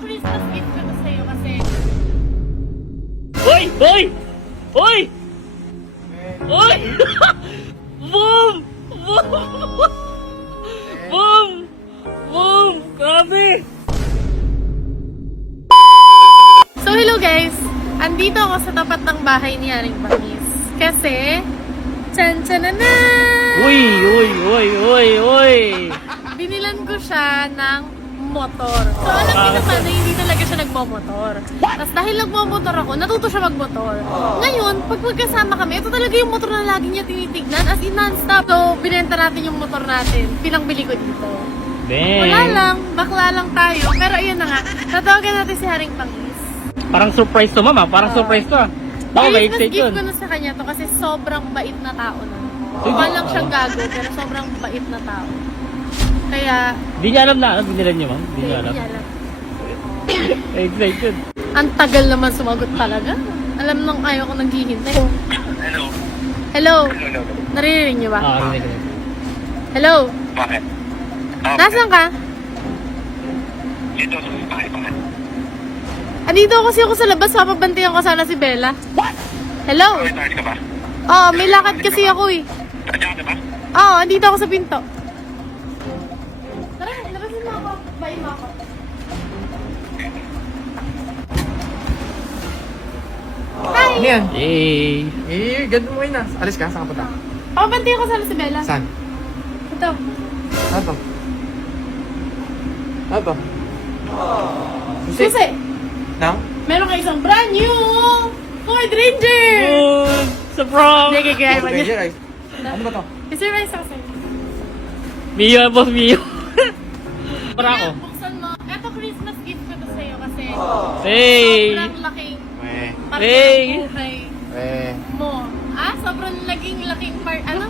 Christmas gift ko to sa'yo kasi... Hoy! Hoy! Hoy! Hoy! Boom! Boom! Boom! Boom! Grabe! So hello guys! Andito ako sa tapat ng bahay ni Haring Bangis. Kasi... Tsan-tsanan! Uy! Uy! Uy! Uy! Uy! Binilan ko siya ng motor. So alam niyo naman na hindi talaga siya nagmomotor. Tapos dahil nagmomotor ako, natuto siya magmotor. Ngayon, pag magkasama kami, ito talaga yung motor na lagi niya tinitignan as in non-stop. So, binenta natin yung motor natin. Pinangbili ko dito. Bang! Wala lang, bakla lang tayo. Pero ayun na nga, tatawagan natin si Haring Bangis. Parang surprise to, mama. Parang surprise to, ah. Ako, may Christmas excited gift yun. ko na sa kanya to kasi sobrang bait na tao na. Mukha lang siyang gago, pero sobrang bait na tao. Kaya, Di niya alam na, ano, binilan niyo, ma'am? Di niya alam. hindi alam. Excited. Ang tagal naman sumagot talaga. Alam nang ayaw ko naghihintay. Hello. Hello? Hello. Naririnig niyo ba? Rinig ko. Hello? Bakit? Nasaan ka? Dito sa bahay. Bakit? Andito kasi ako sa labas, papabantayan ko sana si Bella. Hello? May target ka ba? Oo, may lakad kasi ako eh. Nandiyan ka ba? Oo, andito ako sa pinto. Tara, labasin mo ako. Bayin mo ako. Hi! Ano yan? Yay! Eh, ganun mo yun na. Alis ka? Saan ka punta? Papabantayan ko sana si Bella. Saan? Ito. Ano to? Ano to? Susi! Nang? Meron ka isang brand new Ford Ranger! Good! Sa prom! Hindi, kaya mo Ranger niya. ay. Ano ba to? I-surprise ako sa'yo. Mio, boss Mio. Para ako. Kaya buksan mo. Eto Christmas gift ko to sa'yo kasi Hey! sobrang laking Eh. part Hey! ng buhay Eh. mo. Sobrang laking part, ano?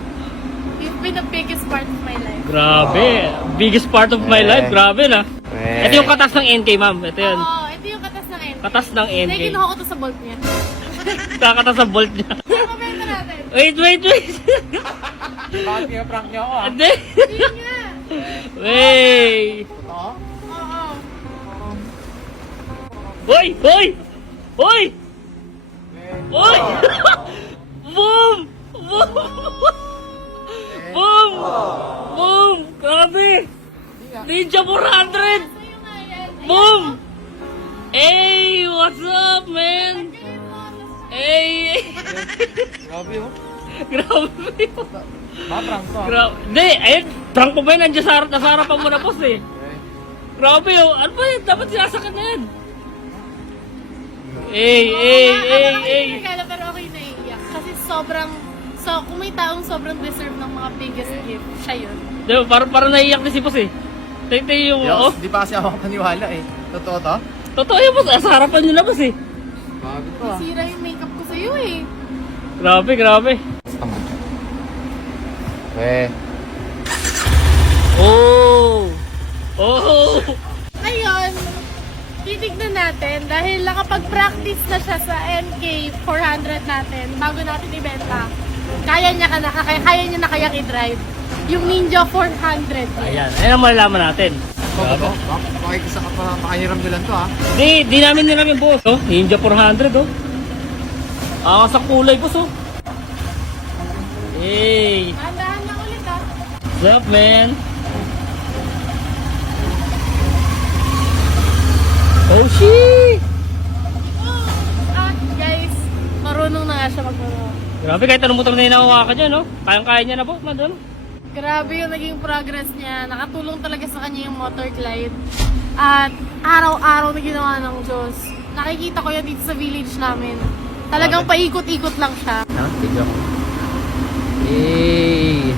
You've been the biggest part of my life. Grabe. Biggest part of my life. Grabe na. Eh. Ito yung katas ng NK, ma'am. Ito yun. Oo, ito yung katas ng NK. Katas ng Hindi, NK. kinuha ko to sa bolt niya. Kakatas sa bolt niya. Ano mabenta natin? Wait, wait, wait. Bakit prank niyo ako ah? Hindi. Hindi nga. Wait. Totoo? Oo. Hoy! Hoy! Hoy! Hoy! Boom! Boom! Boom! Boom! Grabe! Ninja 400! Sa'yo nga yan. Boom! Hey! What's up, man? Hey! Grabe oh. Grabe! Prank to ah. Grabe! Hindi! Ayun! Trunk ko ba yun? Nandiyan sa harapan mo na, boss eh. Grabe oh! Ano ba yun? Dapat sinasakit na yan. Hey! Hey! Hey! Hey! Regalo, pero ako yung naiiyak. Kasi sobrang, kung may taong sobrang deserve ng mga biggest gift, siya yun. Diba? Parang naiiyak din si boss eh. Ito yung... Oh, Hindi pa kasi ako paniwala eh. Totoo to? totoo yun boss. Sa harapan nyo na boss eh. Bago to ah. Sira yung makeup ko sa'yo eh. Grabe, grabe. Tama. Eh. Oh! Oh! Ngayon, titignan natin dahil nakapag-practice na siya sa NK 400 natin bago natin ibenta. Kaya niya na kayang i-drive. Yung Ninja 400. Ayan, ayan ang malalaman natin. Grabe. Bakit isa ka pa makahiram nyo lang to ah? Di namin nilam yung boss. Oh, Ninja 400 oh. Sa kulay boss oh. Hey! Handahan na ulit ah. What's up, man? Oh, shit! Guys, marunong na nga siya magmano. Grabe, kahit anong motor na hinahawa ka dyan, no? Kayang-kaya niya na po, madam. Grabe yung naging progress niya. Nakatulong talaga sa kanya yung motor glide. At araw-araw na ginawa ng Diyos. Nakikita ko yan dito sa village namin. Talagang paikot-ikot lang siya. Video. Hey!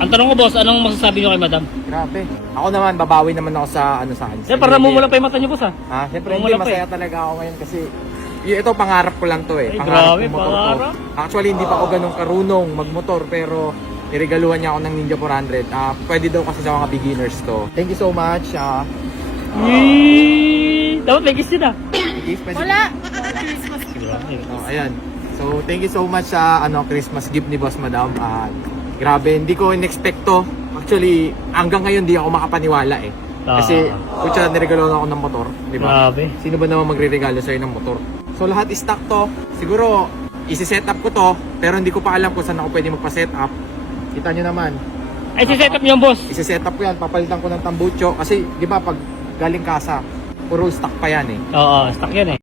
Ang tanong ko, boss, anong masasabi niyo kay madam? Grabe. Ako naman, babawi naman ako sa ano sa kanya. Siyempre, para mumula pa yung mata niyo, boss, ha? Ah, siyempre Mumula hindi, pa masaya talaga ako ngayon kasi ito pangarap ko lang to eh. Ay, Pangarap grabe, kong motor ko. pangarap. Actually, hindi pa ako ganun karunong magmotor pero niregaluhan niya ako ng Ninja 400. Pwede daw kasi sa mga beginners to. Thank you so much. Yee! Dapat may kiss yun, ah. Gift, pwede- Wala! Christmas. Oh, ayan. So, thank you so much sa Christmas gift ni Boss Madam. Grabe, hindi ko in-expect to. Actually, hanggang ngayon di ako makapaniwala eh. Kasi, kutsa, niregalo ako ng motor, di ba? Grabe. Sino ba naman magre-regalo sa'yo ng motor? So, lahat is stock to. Siguro, isi-set up ko to, pero hindi ko pa alam kung saan ako pwede magpa-set up. Kita nyo naman. Ay, si-set up niyo yung boss. Isi-set up ko yan, papalitan ko ng tambucho. Kasi, di ba, pag galing kasa, puro stock pa yan eh. Oo, stock yan eh.